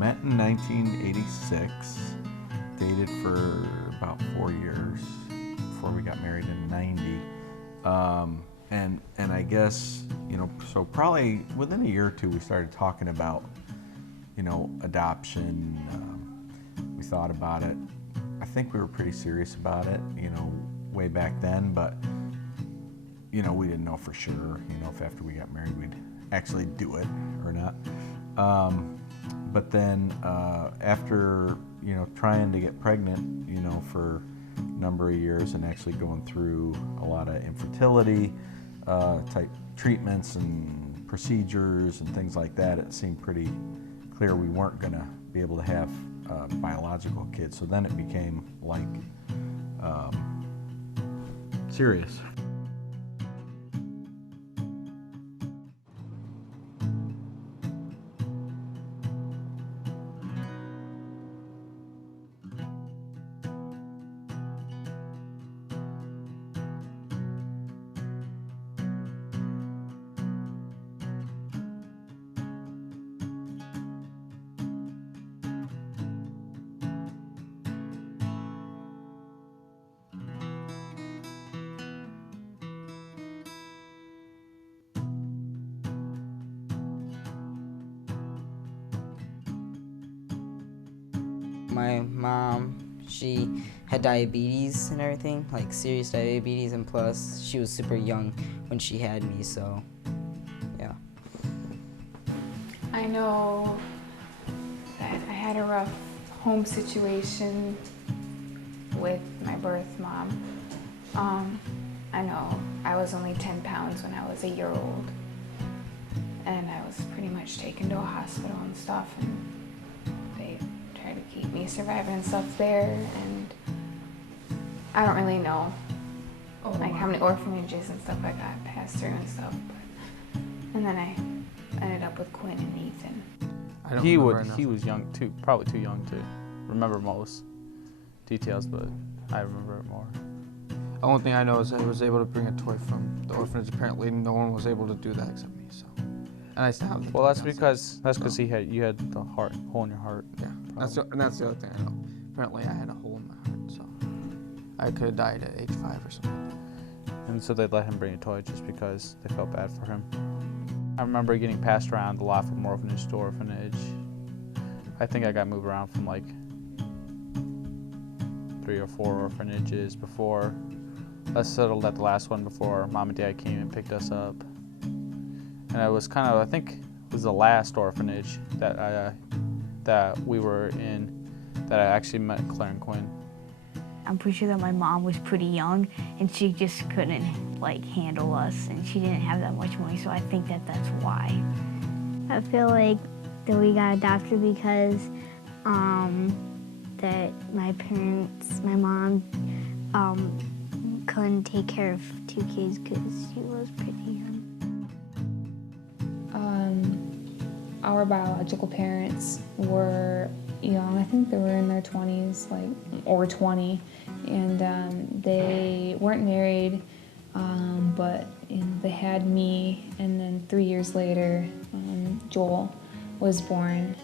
met in 1986, dated for about 4 years before we got married in 90. And I guess, so probably within a year or two we started talking about, adoption. We thought about it. I think we were pretty serious about it, way back then, but, we didn't know for sure, if after we got married we'd actually do it or not. But then after, trying to get pregnant, for a number of years and actually going through a lot of infertility type treatments and procedures and things like that, it seemed pretty clear we weren't going to be able to have biological kids. So then it became like serious. My mom, she had diabetes and everything, like serious diabetes, and plus she was super young when she had me, so yeah. I know that I had a rough home situation with my birth mom. I know I was only 10 pounds when I was a year old, and I was pretty much taken to a hospital and stuff, and they tried to keep me surviving and stuff there, and I don't really know like how many orphanages and stuff I got passed through and stuff, but, and then I ended up with Quinn and Ethan. He was young too, probably too young to remember most details, but I remember it more. The only thing I know is I was able to bring a toy from the orphanage. Apparently, no one was able to do that except me. So, and I still have the Well, toy that's downstairs, because so. you had the hole in your heart. Yeah, that's the other thing I know. Apparently, I had a hole in my heart, so I could have died at age 5 or something. And so they let him bring a toy just because they felt bad for him. I remember getting passed around a lot from orphanage to orphanage. I think I got moved around from like 3 or 4 orphanages before I settled at the last one before Mom and Dad came and picked us up. And I was I think it was the last orphanage that we were in that I actually met Claire and Quinn. I'm pretty sure that my mom was pretty young and she just couldn't handle us, and she didn't have that much money, so I think that that's why. I feel like that we got adopted because that my mom couldn't take care of 2 kids because she was pretty young. Our biological parents were young. I think they were in their 20s, or 20, and they weren't married, but they had me, and then 3 years later, Joel was born.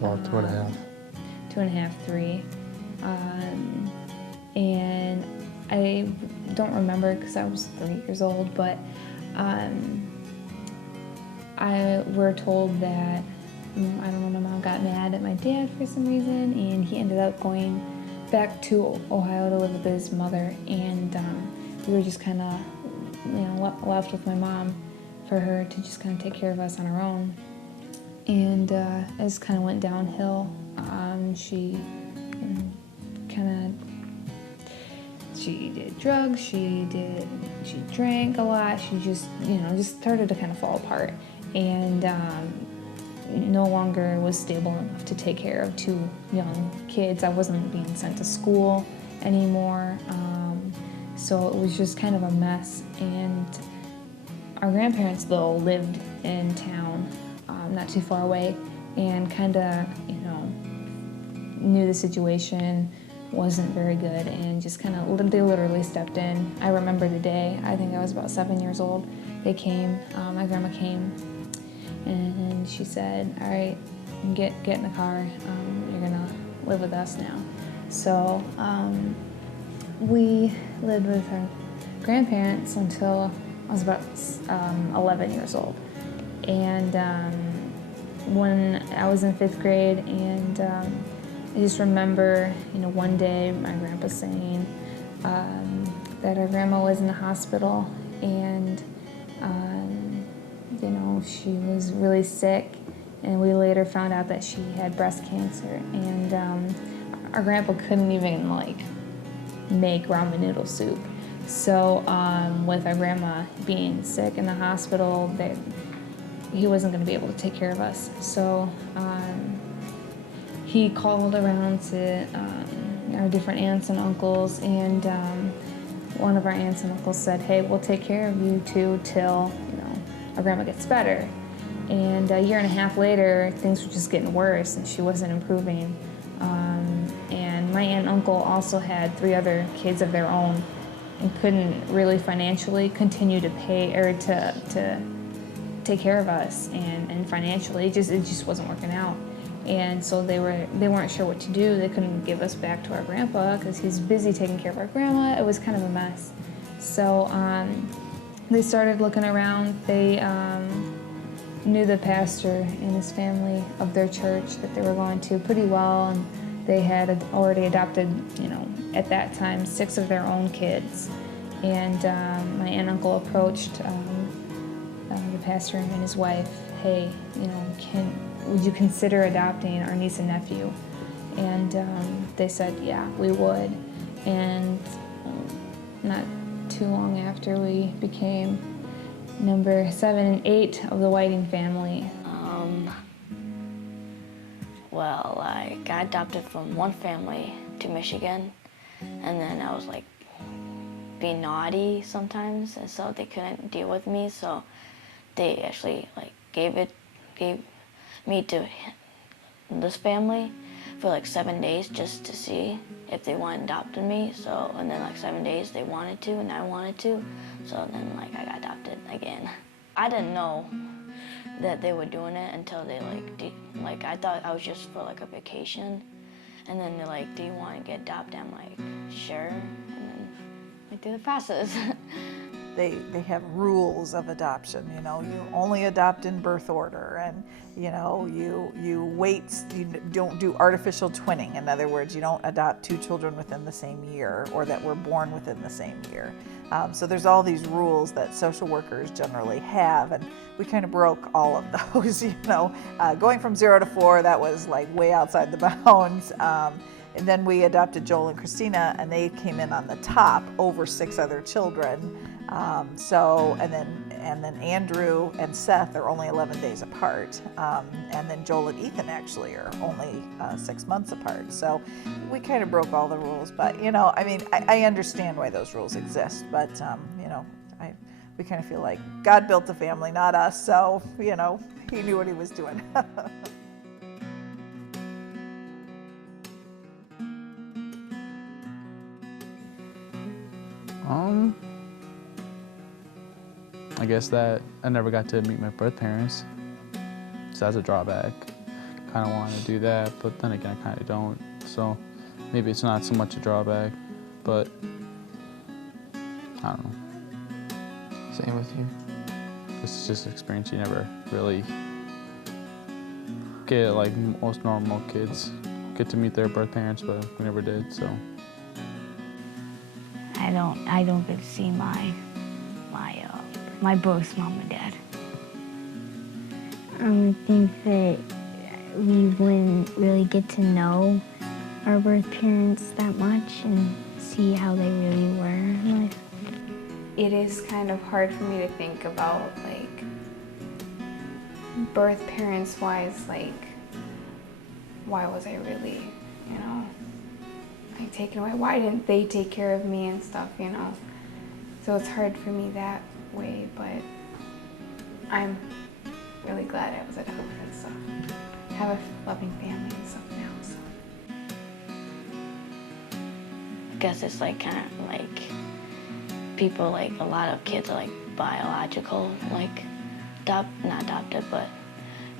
Well, 2.5. 2.5, 3. And I don't remember because I was 3 years old, but we're told that, I don't know, my mom got mad at my dad for some reason, and he ended up going back to Ohio to live with his mother, and we were just kind of, left with my mom for her to just kind of take care of us on her own. And it just kind of went downhill. She she did drugs, she drank a lot, she just started to kind of fall apart, and no longer was stable enough to take care of 2 young kids. I wasn't being sent to school anymore, so it was just kind of a mess. And our grandparents, though, lived in town, not too far away, and kind of, knew the situation wasn't very good, and just kind of, they literally stepped in. I remember the day, I think I was about 7 years old. They came, my grandma came, and she said, all right, get in the car. You're gonna live with us now. So we lived with our grandparents until I was about 11 years old. And when I was in 5th grade, and I just remember, one day my grandpa saying that our grandma was in the hospital, and she was really sick, and we later found out that she had breast cancer, and our grandpa couldn't even make ramen noodle soup. So with our grandma being sick in the hospital, he wasn't going to be able to take care of us. So he called around to our different aunts and uncles, and one of our aunts and uncles said, "Hey, we'll take care of you two till our grandma gets better." And a year and a half later, things were just getting worse, and she wasn't improving. And my aunt and uncle also had 3 other kids of their own, and couldn't really financially continue to pay or to take care of us, and financially it just wasn't working out. And so they weren't sure what to do. They couldn't give us back to our grandpa because he's busy taking care of our grandma. It was kind of a mess. So they started looking around. They knew the pastor and his family of their church that they were going to pretty well, and they had already adopted, at that time, 6 of their own kids. And my aunt and uncle approached the pastor and his wife, "Hey, would you consider adopting our niece and nephew?" And they said, "Yeah, we would." And not too long after, we became number 7 and 8 of the Whiting family. Well, I got adopted from one family to Michigan, and then I was being naughty sometimes, and so they couldn't deal with me, so they actually gave me to this family for 7 days just to see if they wanted to adopt me. So, and then 7 days they wanted to, and I wanted to, so then I got adopted again. I didn't know that they were doing it until they I thought I was just for a vacation, and then they're like, "Do you want to get adopted?" I'm like, "Sure," and then we do the process. They have rules of adoption. You only adopt in birth order, and you wait. You don't do artificial twinning. In other words, you don't adopt 2 children within the same year, or that were born within the same year. So there's all these rules that social workers generally have, and we kind of broke all of those. Going from 0 to 4, that was way outside the bounds. And then we adopted Joel and Christina, and they came in on the top over 6 other children. And then Andrew and Seth are only 11 days apart. And then Joel and Ethan actually are only 6 months apart. So we kind of broke all the rules. But, I understand why those rules exist. But, we kind of feel like God built the family, not us. So, he knew what he was doing. I guess that I never got to meet my birth parents, so that's a drawback. Kind of want to do that, but then again, I kind of don't. So maybe it's not so much a drawback, but I don't know. Same with you. It's just an experience you never really get, like most normal kids get to meet their birth parents, but we never did. So I don't get to see my birth mom and dad. I think that we wouldn't really get to know our birth parents that much and see how they really were in life. It is kind of hard for me to think about birth parents wise, why was I really, taken away? Why didn't they take care of me and stuff, So it's hard for me that way, but I'm really glad I was adopted, so I have a loving family and stuff now, so. I guess it's kind of people, a lot of kids are biological, not adopted, but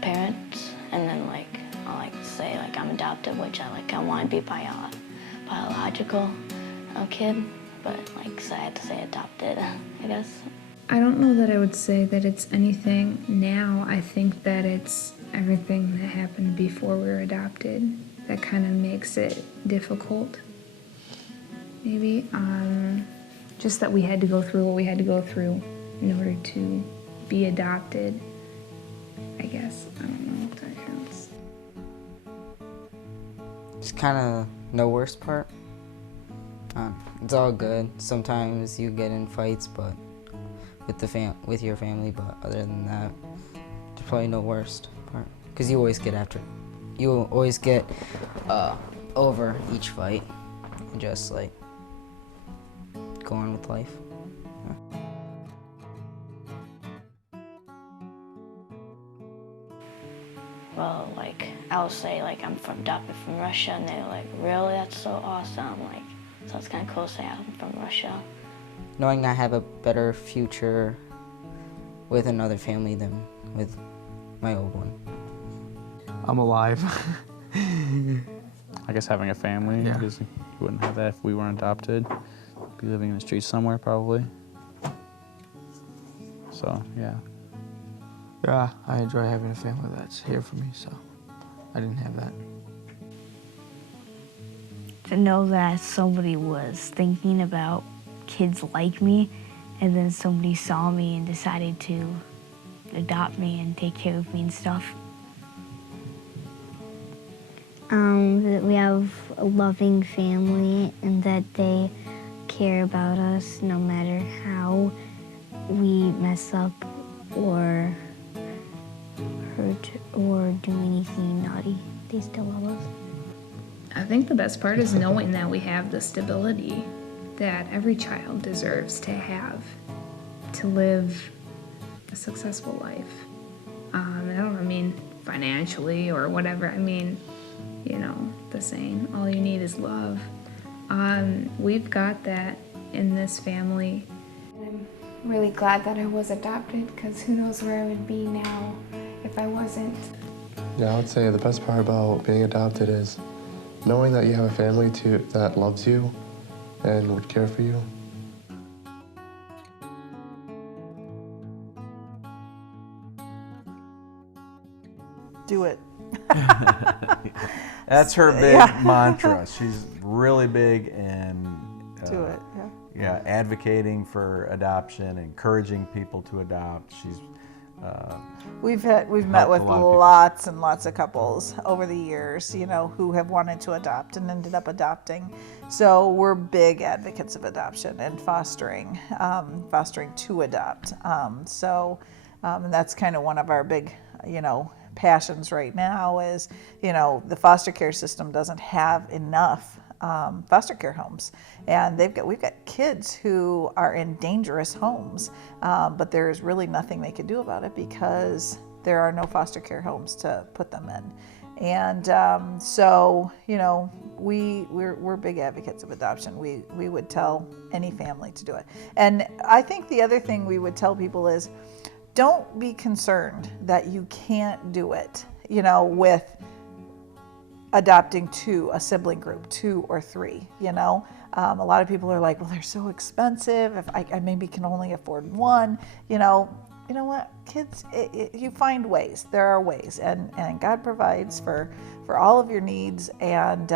parents, and then I like to say like I'm adopted, which I want to be biological kid, but like so I had to say adopted, I guess. I don't know that I would say that it's anything now. I think that it's everything that happened before we were adopted that kind of makes it difficult. Maybe just that we had to go through what we had to go through in order to be adopted, I guess. I don't know if that counts. It's kind of the worst part. It's all good. Sometimes you get in fights, but with your family. But other than that, it's probably no worst part. Cause you always get over each fight and just like go on with life. Yeah. Well, like I'll say like I'm adopted from Russia, and they're like, really? That's so awesome. Like, so it's kind of cool to say I'm from Russia. Knowing I have a better future with another family than with my old one. I'm alive. I guess having a family, Yeah. because you wouldn't have that if we weren't adopted. Be living in the streets somewhere probably. So yeah. Yeah, I enjoy having a family that's here for me, so I didn't have that. To know that somebody was thinking about kids like me, and then somebody saw me and decided to adopt me and take care of me and stuff. That we have a loving family and that they care about us no matter how we mess up or hurt or do anything naughty. They still love us. I think the best part is knowing that we have the stability that every child deserves to have to live a successful life. I don't mean financially or whatever. I mean, you know, the saying, all you need is love. We've got that in this family. I'm really glad that I was adopted, because who knows where I would be now if I wasn't. Yeah, I would say the best part about being adopted is knowing that you have a family that loves you and would care for you. Do it. That's her big Yeah. mantra. She's really big in Do it, yeah. yeah, advocating for adoption, encouraging people to adopt. She's We've met helped with a lot of people. lots and lots of couples over the years, you know, who have wanted to adopt and ended up adopting. So we're big advocates of adoption and fostering to adopt. And that's kind of one of our big, you know, passions right now is, you know, the foster care system doesn't have enough foster care homes, and we've got kids who are in dangerous homes, but there's really nothing they can do about it because there are no foster care homes to put them in. And so, you know, we're big advocates of adoption. We would tell any family to do it. And I think the other thing we would tell people is, don't be concerned that you can't do it, you know, with adopting a sibling group, 2 or 3, you know. A lot of people are like, well, they're so expensive. If I maybe can only afford 1, you know what, kids, you find ways. There are ways, and God provides for all of your needs. And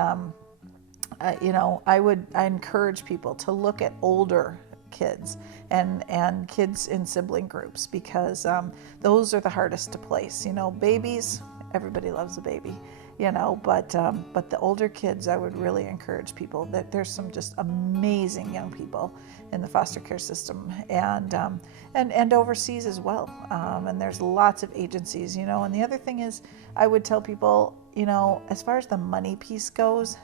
you know, I encourage people to look at older kids and kids in sibling groups, because those are the hardest to place. You know, babies, everybody loves a baby, you know, but the older kids, I would really encourage people that there's some just amazing young people in the foster care system, and overseas as well. And there's lots of agencies, you know. And the other thing is, I would tell people, you know, as far as the money piece goes,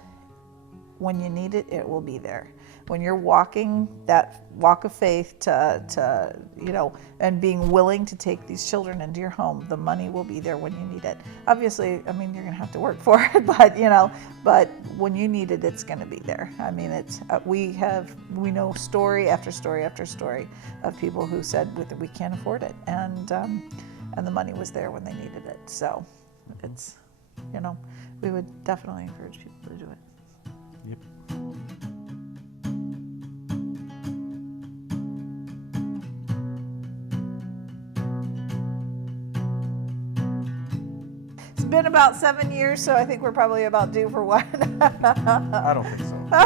when you need it, it will be there. When you're walking that walk of faith to you know, and being willing to take these children into your home, the money will be there when you need it. Obviously, I mean, you're gonna have to work for it, but you know, but when you need it, it's gonna be there. I mean, it's we know story after story after story of people who said we can't afford it, and the money was there when they needed it. So it's you know, we would definitely encourage people to do it. Yep. It's been about 7 years, so I think we're probably about due for one. I don't think so. I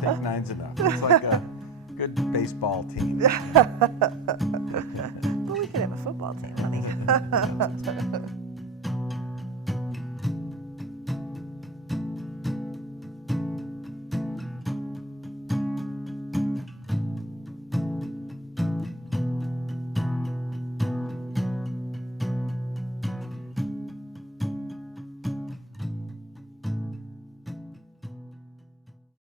think 9's enough. It's like a good baseball team. But we could have a football team, honey.